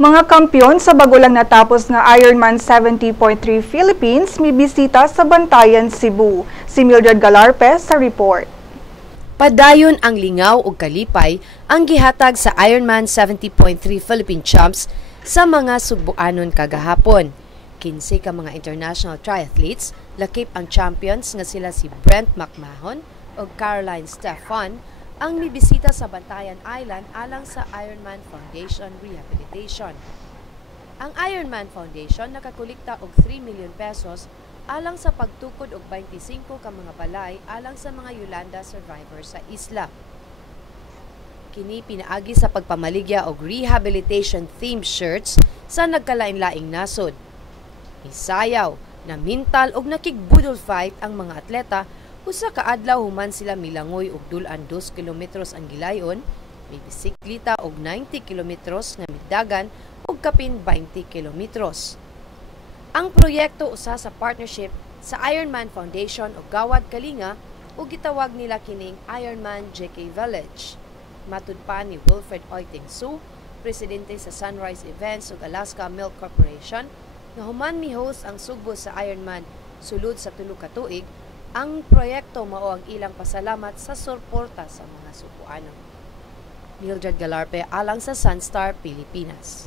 Mga kampiyon sa bago lang natapos na Ironman 70.3 Philippines may bisita sa Bantayan, Cebu. Si Mildred Galarpe sa report. Padayon ang lingaw ug kalipay ang gihatag sa Ironman 70.3 Philippine Champs sa mga Sugbuanon kagahapon. 15 ka mga international triathletes, lakip ang champions nga sila si Brent McMahon ug Caroline Stefan ang mibisita sa Bantayan Island alang sa Ironman Foundation Rehabilitation. Ang Ironman Foundation nakakolekta og 3 million pesos alang sa pagtukod og 25 ka mga balay alang sa mga Yolanda survivors sa isla. Kini pinaagi sa pagpamaligya og rehabilitation themed shirts sa nagkalain-laing nasod. Isayaw, namintal og nakigbudol fight ang mga atleta. Usa ka adlaw human sila milangoy og dulan 2 kilometros ang gilayon, may bisikleta og 90 kilometros nga midagan ug kapin 20 kilometros. Ang proyekto usa sa partnership sa Ironman Foundation ug Gawad Kalinga ug gitawag nila kining Ironman JK Village. Matud pa ni Wilfred Oiting Su, presidente sa Sunrise Events ug Alaska Milk Corporation, nga human mi-host ang sugbo sa Ironman sulod sa 3 ka tuig. Ang proyekto mao ang ilang pasalamat sa suporta sa mga Sugbuanon. Mildred Galarpe alang sa Sunstar, Pilipinas.